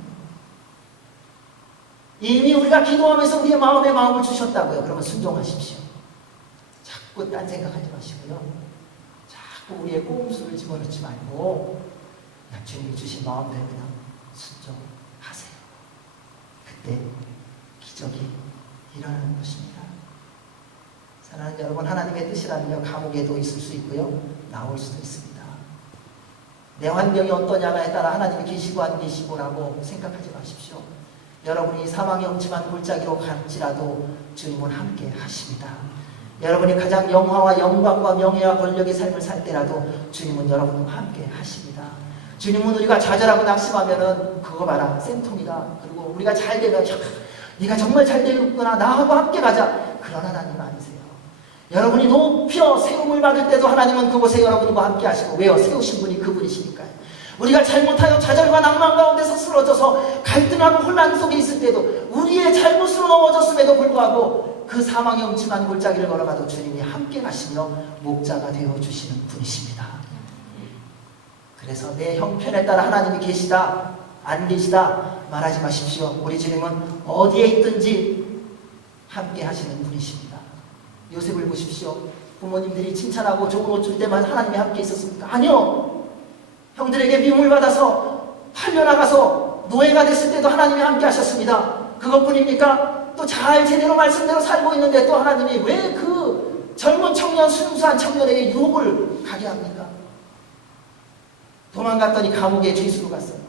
이미 우리가 기도하면서 우리의 마음에 마음을 주셨다고요. 그러면 순종하십시오. 자꾸 딴 생각하지 마시고요. 자꾸 우리의 꼼수를 집어넣지 말고 그냥 주님이 주신 마음대로 그냥 순종하세요. 그때 기적이 일어나는 것입니다. 사랑하는 여러분, 하나님의 뜻이라면요, 감옥에도 있을 수 있고요, 나올 수도 있습니다. 내 환경이 어떠냐에 따라 하나님이 계시고 안 계시고라고 생각하지 마십시오. 여러분이 사망의 엄침한 골짜기로 갈지라도 주님은 함께 하십니다. 여러분이 가장 영화와 영광과 명예와 권력의 삶을 살 때라도 주님은 여러분과 함께 하십니다. 주님은 우리가 좌절하고 낙심하면은 그거 봐라, 쌤통이다. 그리고 우리가 잘 되면 네가 정말 잘 되겠구나, 나하고 함께 가자. 그런 하나님 아니세요. 여러분이 높여 세움을 받을 때도 하나님은 그곳에 여러분과 함께 하시고, 왜요? 세우신 분이 그분이시니까요. 우리가 잘못하여 좌절과 낭만 가운데서 쓰러져서 갈등하고 혼란 속에 있을 때도, 우리의 잘못으로 넘어졌음에도 불구하고 그 사망의 엄침한 골짜기를 걸어가도 주님이 함께 가시며 목자가 되어주시는 분이십니다. 그래서 내 형편에 따라 하나님이 계시다 안 계시다 말하지 마십시오. 우리 주님은 어디에 있든지 함께 하시는 분이십니다. 요셉을 보십시오. 부모님들이 칭찬하고 좋은 옷 줄 때만 하나님이 함께 있었습니까? 아니요. 형들에게 미움을 받아서 팔려나가서 노예가 됐을 때도 하나님이 함께 하셨습니다. 그것뿐입니까? 또 잘 제대로 말씀대로 살고 있는데 또 하나님이 왜 그 젊은 청년, 순수한 청년에게 유혹을 가게 합니까? 도망갔더니 감옥에 죄수로 갔어요.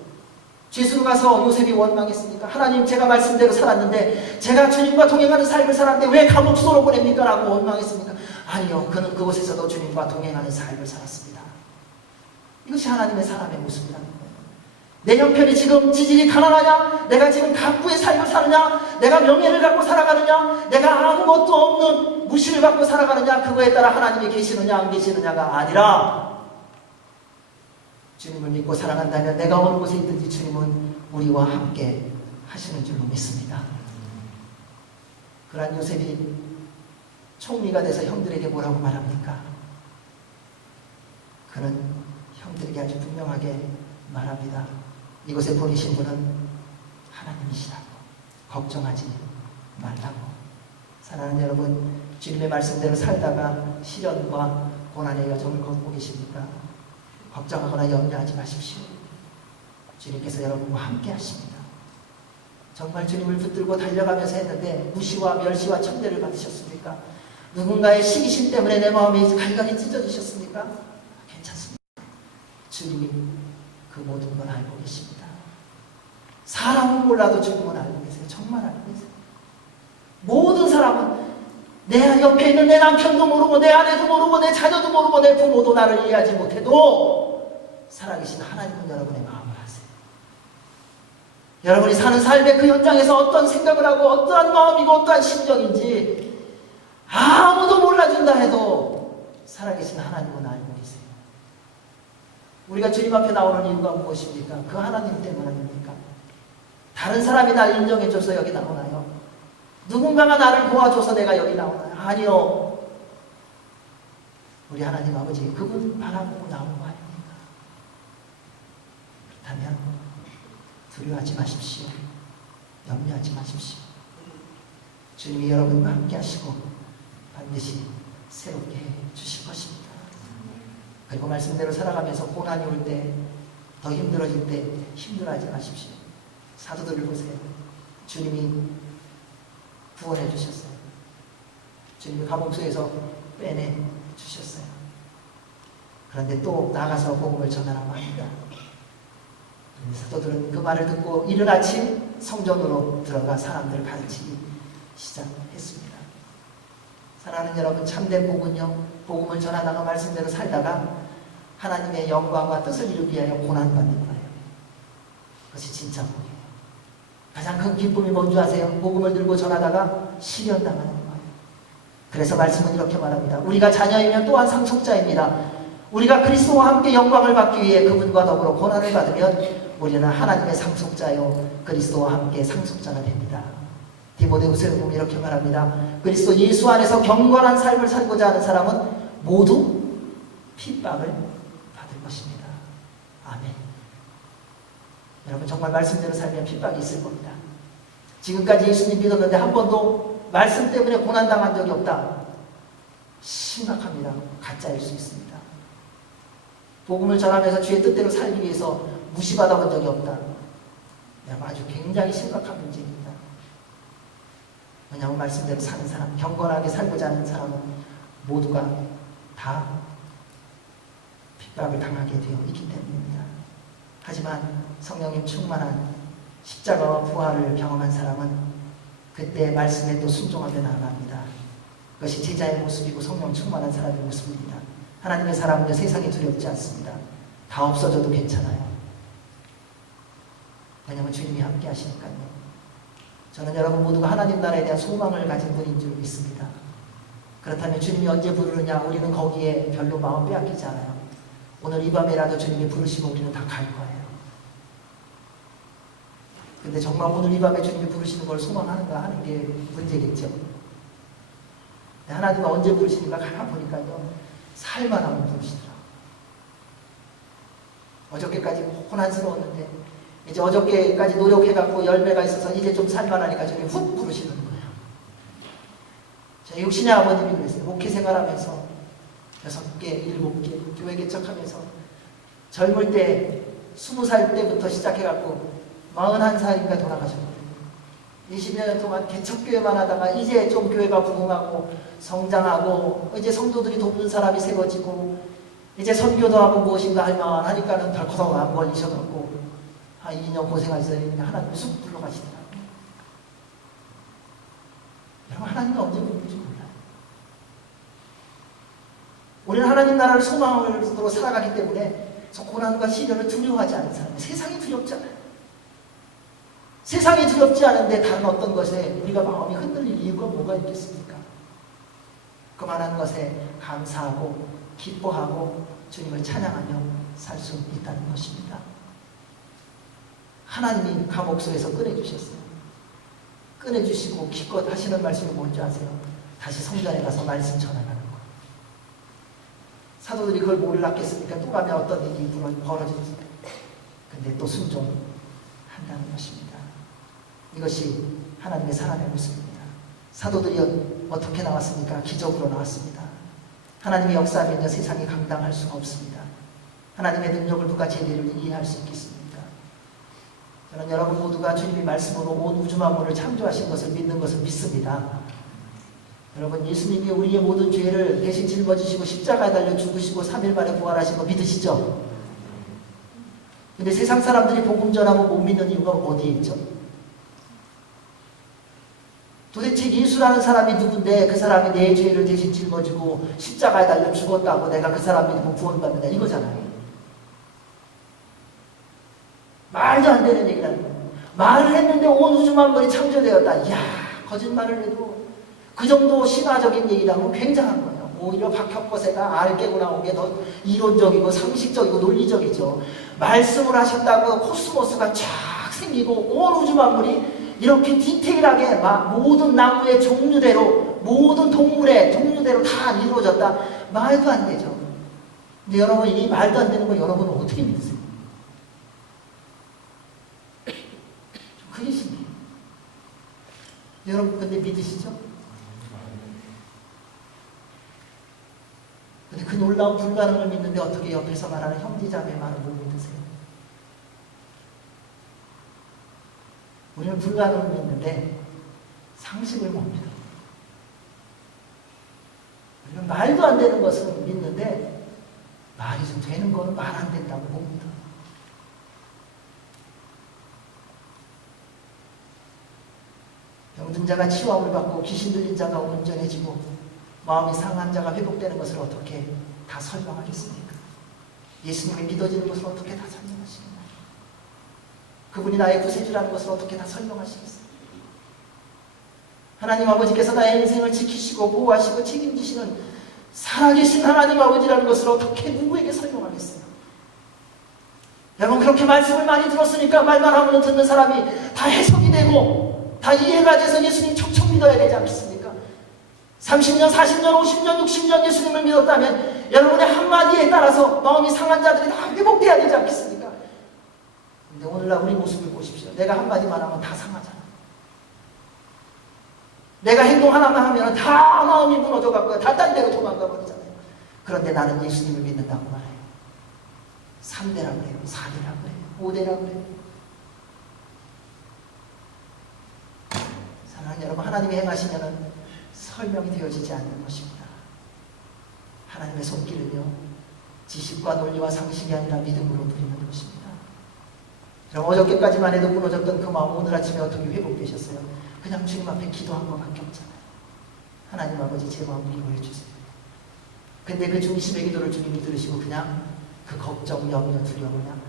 죄수로 가서 요셉이 원망했습니까? 하나님, 제가 말씀대로 살았는데, 제가 주님과 동행하는 삶을 살았는데 왜 감옥소로 보냅니까? 라고 원망했습니까? 아니요, 그는 그곳에서도 주님과 동행하는 삶을 살았습니다. 이것이 하나님의 사람의 모습이라는 거예요. 내 형편이 지금 지질이 가난하냐? 내가 지금 각부의 삶을 사느냐? 내가 명예를 갖고 살아가느냐? 내가 아무것도 없는 무시를 받고 살아가느냐? 그거에 따라 하나님이 계시느냐 안 계시느냐가 아니라, 주님을 믿고 살아간다면 내가 어느 곳에 있든지 주님은 우리와 함께 하시는 줄로 믿습니다. 그러한 요셉이 총리가 돼서 형들에게 뭐라고 말합니까? 그는 형들에게 아주 분명하게 말합니다. 이곳에 보내신 분은 하나님이시라고, 걱정하지 말라고. 사랑하는 여러분, 주님의 말씀대로 살다가 시련과 고난의 여정을 걷고 계십니까? 걱정하거나 염려하지 마십시오. 주님께서 여러분과 함께 하십니다. 정말 주님을 붙들고 달려가면서 했는데 무시와 멸시와 천대를 받으셨습니까? 누군가의 시기심 때문에 내 마음이 갈갈이 찢어지셨습니까? 괜찮습니다. 주님이 그 모든 걸 알고 계십니다. 사람은 몰라도 주님은 알고 계세요. 정말 알고 계세요. 모든 사람은 내 옆에 있는 내 남편도 모르고 내 아내도 모르고 내 자녀도 모르고 내 부모도 나를 이해하지 못해도 살아계신 하나님은 여러분의 마음을 아세요. 여러분이 사는 삶의 그 현장에서 어떤 생각을 하고 어떠한 마음이고 어떠한 심정인지 아무도 몰라준다 해도 살아계신 하나님은 알고 계세요. 우리가 주님 앞에 나오는 이유가 무엇입니까? 그 하나님 때문 아닙니까? 다른 사람이 날 인정해줘서 여기 나오나요? 누군가가 나를 도와줘서 내가 여기 나오나요? 아니요. 우리 하나님 아버지, 그분 바라보고 나온 거 아닙니까? 그렇다면 두려워하지 마십시오. 염려하지 마십시오. 주님이 여러분과 함께 하시고 반드시 새롭게 해주실 것입니다. 그리고 말씀대로 살아가면서 고난이 올 때, 더 힘들어질 때 힘들어하지 마십시오. 사도들을 보세요. 주님이 구원해 주셨어요. 주님이 감옥소에서 빼내 주셨어요. 그런데 또 나가서 복음을 전하라고 합니다. 사도들은 그 말을 듣고 이른 아침 성전으로 들어가 사람들을 가르치기 시작했습니다. 사랑하는 여러분, 참된 복음은요, 복음을 전하다가 말씀대로 살다가 하나님의 영광과 뜻을 이루기 위하여 고난받는 거예요. 그것이 진짜 복음이에요. 가장 큰 기쁨이 뭔지 아세요? 복음을 들고 전하다가 시련당하는 거예요. 그래서 말씀은 이렇게 말합니다. 우리가 자녀이면 또한 상속자입니다. 우리가 그리스도와 함께 영광을 받기 위해 그분과 더불어 고난을 받으면 우리는 하나님의 상속자요 그리스도와 함께 상속자가 됩니다. 디모데후서에 보면 이렇게 말합니다. 그리스도 예수 안에서 경건한 삶을 살고자 하는 사람은 모두 핍박을 받을 것입니다. 아멘. 여러분, 정말 말씀대로 살면 핍박이 있을 겁니다. 지금까지 예수님 믿었는데 한 번도 말씀 때문에 고난당한 적이 없다. 심각합니다. 가짜일 수 있습니다. 복음을 전하면서 주의 뜻대로 살기 위해서 무시받아 본 적이 없다. 아주 굉장히 심각한 문제입니다. 왜냐하면 말씀대로 사는 사람, 경건하게 살고자 하는 사람은 모두가 다 핍박을 당하게 되어 있기 때문입니다. 하지만 성령님 충만한 십자가와 부활을 경험한 사람은 그때 말씀에 또 순종하며 나아갑니다. 그것이 제자의 모습이고 성령 충만한 사람의 모습입니다. 하나님의 사람은요, 세상이 두렵지 않습니다. 다 없어져도 괜찮아요. 왜냐하면 주님이 함께 하시니까요. 저는 여러분 모두가 하나님 나라에 대한 소망을 가진 분인 줄 믿습니다. 그렇다면 주님이 언제 부르느냐, 우리는 거기에 별로 마음 빼앗기지 않아요. 오늘 이 밤에라도 주님이 부르시면 우리는 다 갈 거예요. 근데 정말 오늘 이 밤에 주님이 부르시는 걸 소망하는가 하는 게 문제겠죠. 하나님은 언제 부르시는가 가만 보니까요, 살만하면 부르시더라고요. 어저께까지 고난스러웠는데 이제 어저께까지 노력해갖고 열매가 있어서 이제 좀 살만하니까 주님이 훅 부르시는 거예요. 제 육신의 아버님이 그랬어요. 목회 생활하면서 6개, 7개 교회 개척하면서 젊을 때 20살 때부터 시작해갖고 41살인가 돌아가셨거든요. 20여 년 동안 개척교회만 하다가 이제 좀 교회가 부흥하고 성장하고 이제 성도들이 돕는 사람이 세워지고 이제 선교도 하고 무엇인가 할만 하니까는 덜커덕 안 걸리셔갖고 한 2년 고생하시더니 하나님이 쑥 불러가시더라고요. 여러분, 하나님은 언제 부르는지 몰라요. 우리는 하나님 나라를 소망으로 살아가기 때문에 고난과 시련을 두려워하지 않는 사람이에요. 세상이 두렵잖아요. 세상이 두렵지 않은데 다른 어떤 것에 우리가 마음이 흔들릴 이유가 뭐가 있겠습니까? 그만한 것에 감사하고 기뻐하고 주님을 찬양하며 살 수 있다는 것입니다. 하나님이 감옥소에서 꺼내주셨어요. 꺼내주시고 기껏 하시는 말씀이 뭔지 아세요? 다시 성전에 가서 말씀 전하라는 거예요. 사도들이 그걸 몰랐겠습니까? 또 가면 어떤 일이 벌어질지. 근데 또 순종한다는 것입니다. 이것이 하나님의 사람의 모습입니다. 사도들이 어떻게 나왔습니까? 기적으로 나왔습니다. 하나님의 역사하면요, 세상이 감당할 수가 없습니다. 하나님의 능력을 누가 제대로 이해할 수 있겠습니까? 저는 여러분 모두가 주님이 말씀으로 온 우주 만물을 창조하신 것을 믿는 것을 믿습니다. 여러분, 예수님이 우리의 모든 죄를 대신 짊어지시고 십자가에 달려 죽으시고 3일 만에 부활하신 거 믿으시죠? 근데 세상 사람들이 복음 전하고 못 믿는 이유가 어디에 있죠? 도대체 예수라는 사람이 누군데 그 사람이 내 죄를 대신 짊어지고 십자가에 달려 죽었다고 내가 그 사람 믿으면 구원받는다 이거잖아요. 말도 안 되는 얘기라는 거예요. 말을 했는데 온 우주 만물이 창조되었다. 이야, 거짓말을 해도 그 정도 신화적인 얘기라면 굉장한 거예요. 오히려 박혁거세가 알 깨고 나온 게 더 이론적이고 상식적이고 논리적이죠. 말씀을 하셨다고 코스모스가 쫙 생기고 온 우주 만물이 이렇게 디테일하게 모든 나무의 종류대로 모든 동물의 종류대로 다 이루어졌다. 말도 안 되죠. 근데 여러분, 이 말도 안 되는 거 여러분은 어떻게 믿으세요? 그게 신기해요. 여러분 근데 믿으시죠? 근데 그 놀라운 불가능을 믿는데 어떻게 옆에서 말하는 형제자매 말을 못 믿으세요? 우리는 불가능을 믿는데 상식을 못 믿어요. 우리는 말도 안 되는 것을 믿는데 말이 좀 되는 거는 말 안 된다고 못 믿어요. 병든 자가 치유함을 받고 귀신 들린 자가 온전해지고 마음이 상한 자가 회복되는 것을 어떻게 다 설명하겠습니까? 예수님이 믿어지는 것을 어떻게 다 설명하십니까? 그분이 나의 구세주라는 것을 어떻게 다 설명하시겠어요? 하나님 아버지께서 나의 인생을 지키시고 보호하시고 책임지시는 살아계신 하나님 아버지라는 것을 어떻게 누구에게 설명하겠어요? 여러분, 그렇게 말씀을 많이 들었으니까 말만 하면 듣는 사람이 다 해석이 되고 다 이해가 돼서 예수님 척척 믿어야 되지 않겠습니까? 30년, 40년, 50년, 60년 예수님을 믿었다면 여러분의 한마디에 따라서 마음이 상한 자들이 다 회복돼야 되지 않겠습니까? 근데 오늘날 우리 모습을 보십시오. 내가 한마디만 하면 다 상하잖아. 내가 행동 하나만 하면 다 마음이 무너져갖고 다 딴 데로 도망가 버리잖아요. 그런데 나는 예수님을 믿는다고 말해요. 3대라고 그래요. 4대라고 그래요. 5대라고 그래요. 사랑하는 여러분, 하나님이 행하시면 설명이 되어지지 않는 것입니다. 하나님의 손길은요, 지식과 논리와 상식이 아니라 믿음으로 누리는 것입니다. 그럼 어저께까지만 해도 무너졌던 그 마음 오늘 아침에 어떻게 회복되셨어요? 그냥 주님 앞에 기도한 것밖에 없잖아요. 하나님 아버지, 제 마음 위로해 주세요. 근데 그 중심의 기도를 주님이 들으시고 그냥 그 걱정, 염려, 두려움 그냥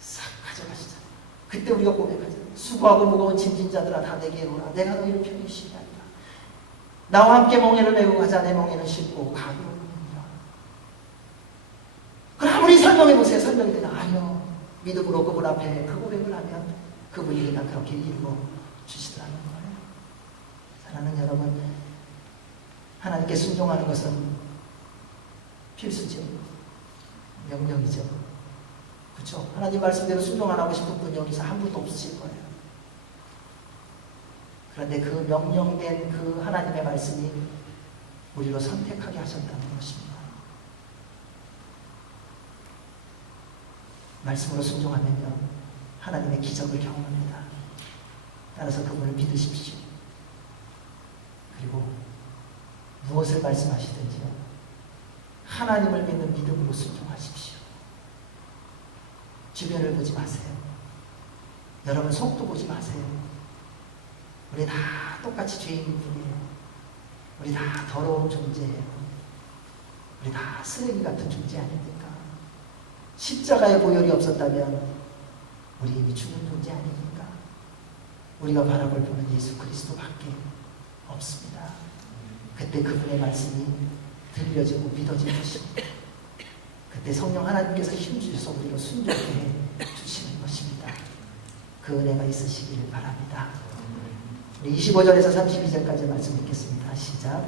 싹 가져가시잖아요. 그때 우리가 고백하잖아요. 수고하고 무거운 짐진 자들아 다 내게로 오라. 내가 너희를 편히 쉬게 하리라. 나와 함께 멍에를 메고 가자. 내 멍에는 쉽고 가벼운 것이니라. 그럼 아무리 설명해보세요. 설명이 되나? 아니요. 믿음으로 그분 앞에 그 고백을 하면 그분이 그냥 그렇게 이루어 주시더라는 거예요. 사랑하는 여러분, 하나님께 순종하는 것은 필수죠. 명령이죠. 그렇죠? 하나님 말씀대로 순종 안 하고 싶은 분 여기서 한 분도 없으실 거예요. 그런데 그 명령된 그 하나님의 말씀이 우리로 선택하게 하셨다는 것입니다. 말씀으로 순종하면요, 하나님의 기적을 경험합니다. 따라서 그분을 믿으십시오. 그리고 무엇을 말씀하시든지요, 하나님을 믿는 믿음으로 순종하십시오. 주변을 보지 마세요. 여러분 속도 보지 마세요. 우리 다 똑같이 죄인뿐이에요. 우리 다 더러운 존재예요. 우리 다 쓰레기 같은 존재 아닙니까? 십자가의 보혈이 없었다면 우리 이미 죽은 존재 아닙니까? 우리가 바라볼 분은 예수 그리스도밖에 없습니다. 그때 그분의 말씀이 들려지고 믿어질 것입니다. 그때 성령 하나님께서 힘주셔서 우리로 순종해 주시는 것입니다. 그 은혜가 있으시기를 바랍니다. 우리 25절에서 32절까지 말씀 읽겠습니다. 시작.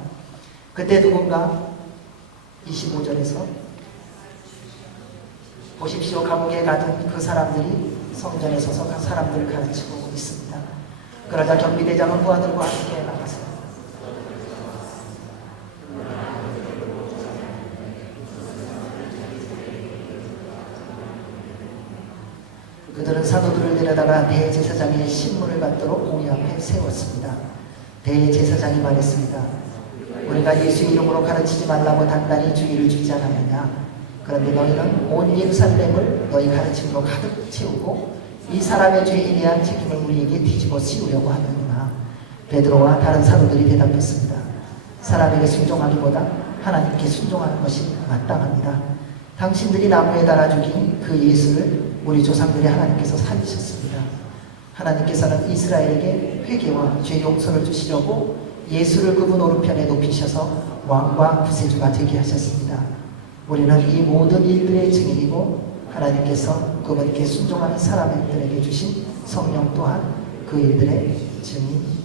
그때 누군가 25절에서 보십시오. 감옥에 가둔 그 사람들이 성전에 서서 사람들을 가르치고 있습니다. 그러자 경비대장은 부하들과 함께 나가서 그들은 사도들을 데려다가 대제사장의 신문을 받도록 공의 앞에 세웠습니다. 대제사장이 말했습니다. 우리가 예수 이름으로 가르치지 말라고 단단히 주의를 주지 않았느냐. 그런데 너희는 온 예루살렘을 너희 가르침으로 가득 채우고 이 사람의 죄에 대한 책임을 우리에게 뒤집어 씌우려고 하는구나. 베드로와 다른 사도들이 대답했습니다. 사람에게 순종하기보다 하나님께 순종하는 것이 마땅합니다. 당신들이 나무에 달아 죽인 그 예수를 우리 조상들이 하나님께서 살리셨습니다. 하나님께서는 이스라엘에게 회개와 죄 용서를 주시려고 예수를 그분 오른편에 높이셔서 왕과 구세주가 되게 하셨습니다. 우리는 이 모든 일들의 증인이고 하나님께서 그분께 순종하는 사람들에게 주신 성령 또한 그 일들의 증인입니다.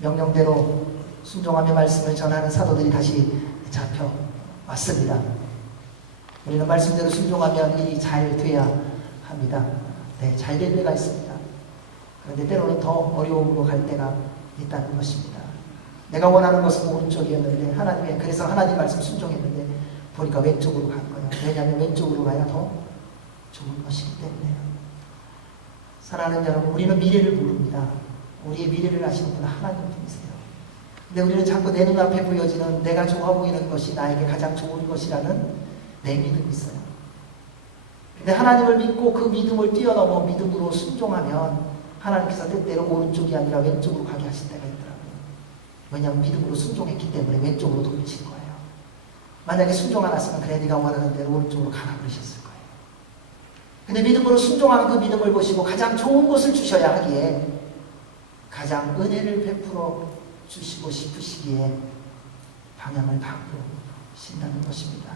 명령대로 순종하며 말씀을 전하는 사도들이 다시 잡혀왔습니다. 우리는 말씀대로 순종하면 일이 잘 돼야 합니다. 네, 잘 될 때가 있습니다. 그런데 때로는 더 어려움으로 갈 때가 있다는 것입니다. 내가 원하는 것은 오른쪽이었는데 그래서 하나님 말씀 순종했는데 보니까 왼쪽으로 간 거예요. 왜냐하면 왼쪽으로 가야 더 좋은 것이기 때문에요. 사랑하는 여러분, 우리는 미래를 모릅니다. 우리의 미래를 아시는 분은 하나님이세요. 근데 우리는 자꾸 내 눈앞에 보여지는 내가 좋아 보이는 것이 나에게 가장 좋은 것이라는 내 믿음이 있어요. 근데 하나님을 믿고 그 믿음을 뛰어넘어 믿음으로 순종하면 하나님께서 때때로 오른쪽이 아니라 왼쪽으로 가게 하실 때가 있더라고요. 왜냐하면 믿음으로 순종했기 때문에 왼쪽으로 돌리신 거예요. 만약에 순종 안 했으면 그래 네가 원하는 대로 오른쪽으로 가라 그러셨을 거예요. 근데 믿음으로 순종하는 그 믿음을 보시고 가장 좋은 것을 주셔야 하기에 가장 은혜를 베풀어 주시고 싶으시기에 방향을 바꾸신다는 것입니다.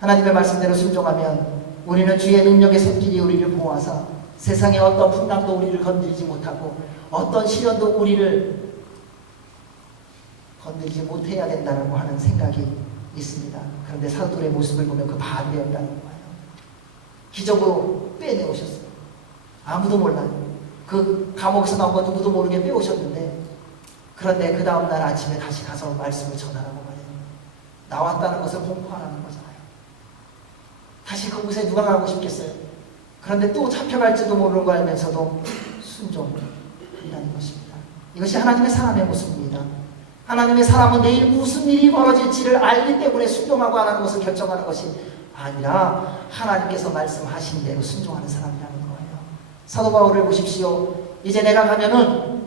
하나님의 말씀대로 순종하면 우리는 주의 능력의 손길이 우리를 보호하사 세상의 어떤 풍랑도 우리를 건드리지 못하고 어떤 시련도 우리를 건드리지 못해야 된다고 하는 생각이 있습니다. 그런데 사도들의 모습을 보면 그 반대였다는 거예요. 기적으로 빼내오셨어요. 아무도 몰라요. 그 감옥에서 나온 거 누구도 모르게 빼오셨는데, 그런데 그 다음날 아침에 다시 가서 말씀을 전하라고 말해요. 나왔다는 것을 공포하라는 거잖아요. 다시 그곳에 누가 가고 싶겠어요? 그런데 또 잡혀갈지도 모르는 거 알면서도 순종이라는 것입니다. 이것이 하나님의 사람의 모습입니다. 하나님의 사람은 내일 무슨 일이 벌어질지를 알기 때문에 순종하고 안 하는 것을 결정하는 것이 아니라 하나님께서 말씀하신 대로 순종하는 사람이라는 거예요. 사도 바울을 보십시오. 이제 내가 가면은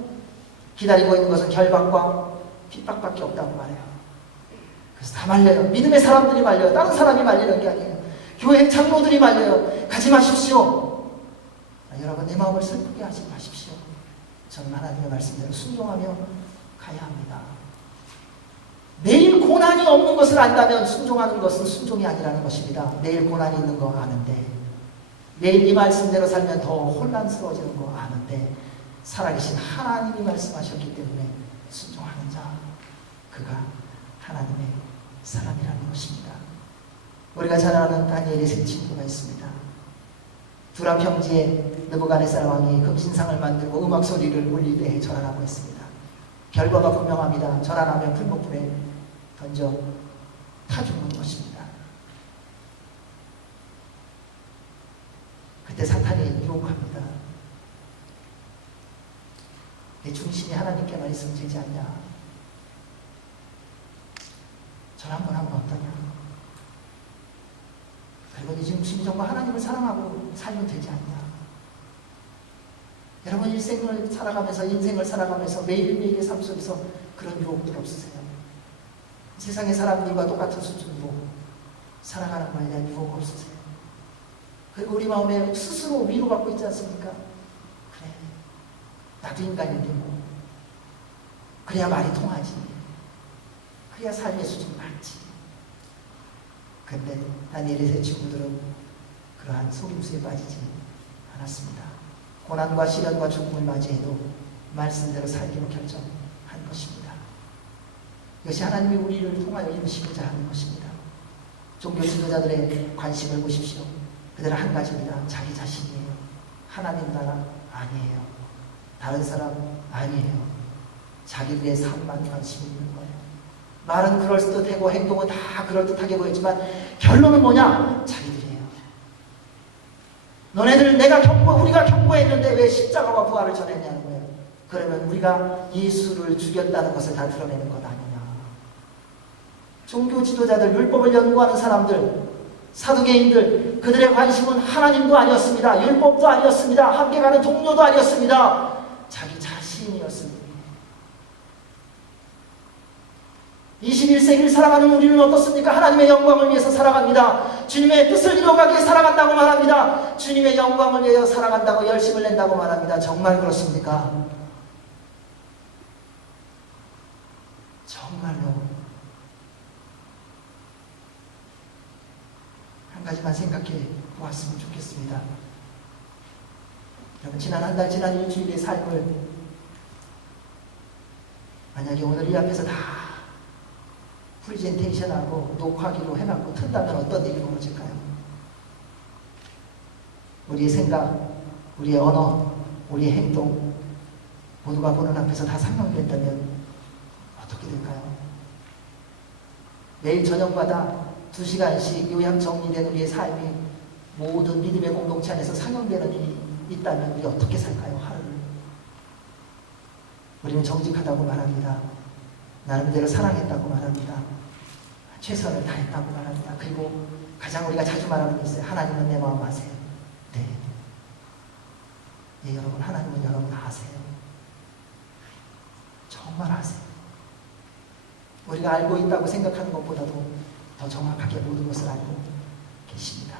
기다리고 있는 것은 결박과 핍박밖에 없다고 말해요. 그래서 다 말려요. 믿음의 사람들이 말려요. 다른 사람이 말리는 게 아니에요. 교회 장로들이 말려요. 가지 마십시오. 여러분, 내 마음을 슬프게 하지 마십시오. 저는 하나님의 말씀대로 순종하며 가야 합니다. 내일 고난이 없는 것을 안다면 순종하는 것은 순종이 아니라는 것입니다. 내일 고난이 있는 거 아는데, 내일 이 말씀대로 살면 더 혼란스러워지는 거 아는데, 살아계신 하나님이 말씀하셨기 때문에 순종하는 자, 그가 하나님의 사람이라는 것입니다. 우리가 잘 아는 다니엘의 세 친구가 있습니다. 두라 평지에 느부갓네살 왕이 금신상을 만들고 음악 소리를 울릴 때에 절하라고 했습니다. 결과가 분명합니다. 절하라면 풀목불에 던져 타 죽는 것입니다. 그때 사탄이 유혹합니다. 내 중심이 하나님께만 있으면 되지 않냐? 절 한번 하면 어떠냐? 그리고 네 중심이 정말 하나님을 사랑하고 살면 되지 않냐? 여러분, 인생을 살아가면서 매일매일의 삶 속에서 그런 유혹들 없으세요? 세상의 사람들과 똑같은 수준으로 살아가는 것에 대한 유혹 없으세요? 그리고 우리 마음에 스스로 위로받고 있지 않습니까? 그래, 나도 인간인데 뭐, 그래야 말이 통하지, 그래야 삶의 수준이 맞지. 근데 다니엘의 세 친구들은 그러한 속임수에 빠지지 않았습니다. 고난과 시련과 죽음을 맞이해도 말씀대로 살기로 결정한 것입니다. 이것이 하나님이 우리를 통하여 이루시고자 하는 것입니다. 종교 지도자들의 관심을 보십시오. 그들은 한 가지입니다. 자기 자신이에요. 하나님 나라 아니에요. 다른 사람 아니에요. 자기들의 삶만 관심이 있는 거예요. 말은 그럴듯하고 행동은 다 그럴듯하게 보였지만 결론은 뭐냐? 자기들이에요. 너네들 우리가 경고했는데 왜 십자가와 부활을 전했냐는 거예요. 그러면 우리가 예수를 죽였다는 것을 다 드러내는 것 아니냐. 종교 지도자들, 율법을 연구하는 사람들, 사두개인들, 그들의 관심은 하나님도 아니었습니다. 율법도 아니었습니다. 함께 가는 동료도 아니었습니다. 자기 자신이었습니다. 21세기를 살아가는 우리는 어떻습니까? 하나님의 영광을 위해서 살아갑니다. 주님의 뜻을 이루어가기 위해 살아간다고 말합니다. 주님의 영광을 위해 살아간다고 열심을 낸다고 말합니다. 정말 그렇습니까? 정말로 한 가지만 생각해 보았으면 좋겠습니다. 여러분, 지난 한 달, 지난 일주일의 삶을 만약에 오늘 이 앞에서 다 프리젠테이션하고 녹화기로 해놓고 튼다면 어떤 일이 벌어질까요? 우리의 생각, 우리의 언어, 우리의 행동 모두가 보는 앞에서 다 상영된다면 어떻게 될까요? 매일 저녁마다 2시간씩 요약 정리된 우리의 삶이 모든 믿음의 공동체 안에서 상영되는 일이 있다면 우리 어떻게 살까요? 하루를. 우리는 정직하다고 말합니다. 나름대로 사랑했다고 말합니다. 최선을 다했다고 말합니다. 그리고 가장 우리가 자주 말하는 게 있어요. 하나님은 내 마음 아세요. 네. 예, 여러분, 하나님은 여러분 아세요. 정말 아세요. 우리가 알고 있다고 생각하는 것보다도 더 정확하게 모든 것을 알고 계십니다.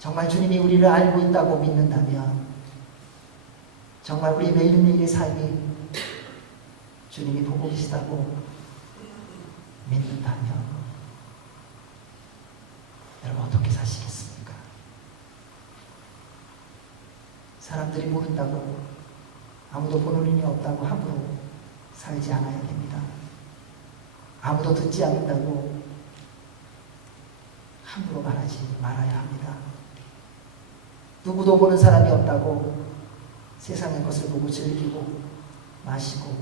정말 주님이 우리를 알고 있다고 믿는다면, 정말 우리 매일매일의 삶이 주님이 보고 계시다고 믿는다면 여러분 어떻게 사시겠습니까? 사람들이 모른다고, 아무도 보는 눈이 없다고 함부로 살지 않아야 됩니다. 아무도 듣지 않는다고 함부로 말하지 말아야 합니다. 누구도 보는 사람이 없다고 세상의 것을 보고 즐기고 마시고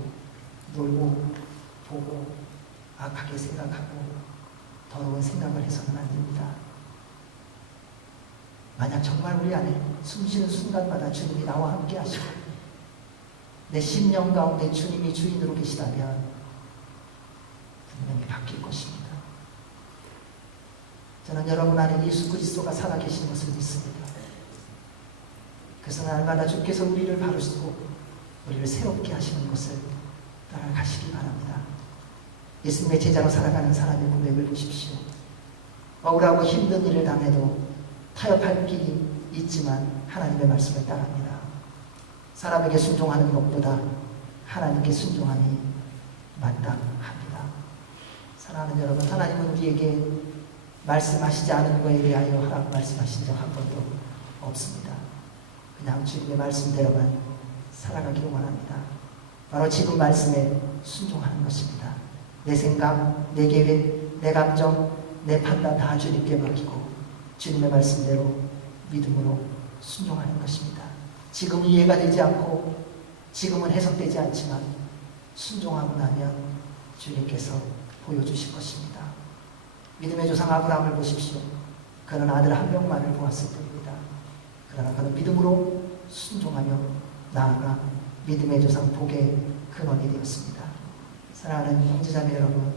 놀고 보고 악하게 생각하고 더러운 생각을 해서는 안 됩니다. 만약 정말 우리 안에 숨쉬는 순간마다 주님이 나와 함께 하시고 내 심령 가운데 주님이 주인으로 계시다면 분명히 바뀔 것입니다. 저는 여러분 안에 예수 그리스도가 살아계신 것을 믿습니다. 그래서 날마다 주께서 우리를 바르시고 우리를 새롭게 하시는 것을 따라가시기 바랍니다. 예수님의 제자로 살아가는 사람의 고백을 보십시오. 억울하고 힘든 일을 당해도 타협할 길이 있지만 하나님의 말씀을 따릅니다. 사람에게 순종하는 것보다 하나님께 순종함이 마땅합니다. 사랑하는 여러분, 하나님은 우리에게 말씀하시지 않은 것에 대하여 하라고 말씀하신 적 한 번도 없습니다. 그냥 주님의 말씀대로만 살아가기를 원합니다. 바로 지금 말씀에 순종하는 것입니다. 내 생각, 내 계획, 내 감정, 내 판단 다 주님께 맡기고 주님의 말씀대로 믿음으로 순종하는 것입니다. 지금 이해가 되지 않고 지금은 해석되지 않지만 순종하고 나면 주님께서 보여주실 것입니다. 믿음의 조상 아브라함을 보십시오. 그는 아들 한 명만을 보았을 뿐입니다. 그러나 그는 믿음으로 순종하며 나아가 믿음의 조상 복의 근원이 되었습니다. 사랑하는 형제자매 여러분,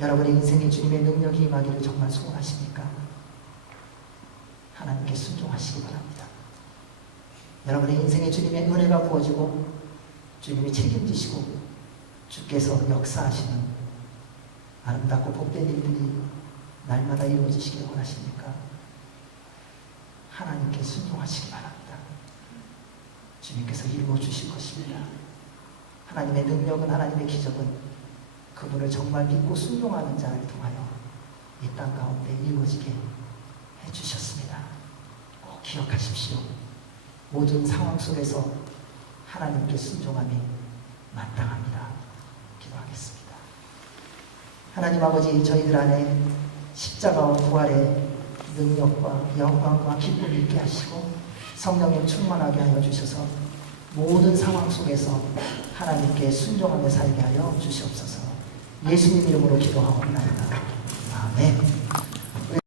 여러분의 인생에 주님의 능력이 임하기를 정말 소원하십니까? 하나님께 순종하시기 바랍니다. 여러분의 인생에 주님의 은혜가 부어지고 주님이 책임지시고 주께서 역사하시는 아름답고 복된 일들이 날마다 이루어지시길 원하십니까? 하나님께 순종하시기 바랍니다. 주님께서 이루어 주실 것입니다. 하나님의 능력은, 하나님의 기적은 그분을 정말 믿고 순종하는 자를 통하여 이 땅 가운데 이루어지게 해주셨습니다. 꼭 기억하십시오. 모든 상황 속에서 하나님께 순종함이 마땅합니다. 기도하겠습니다. 하나님 아버지, 저희들 안에 십자가와 부활의 능력과 영광과 기쁨이 있게 하시고 성령님 충만하게 하여 주셔서 모든 상황 속에서 하나님께 순종하며 살게 하여 주시옵소서. 예수님 이름으로 기도하옵나이다. 아멘.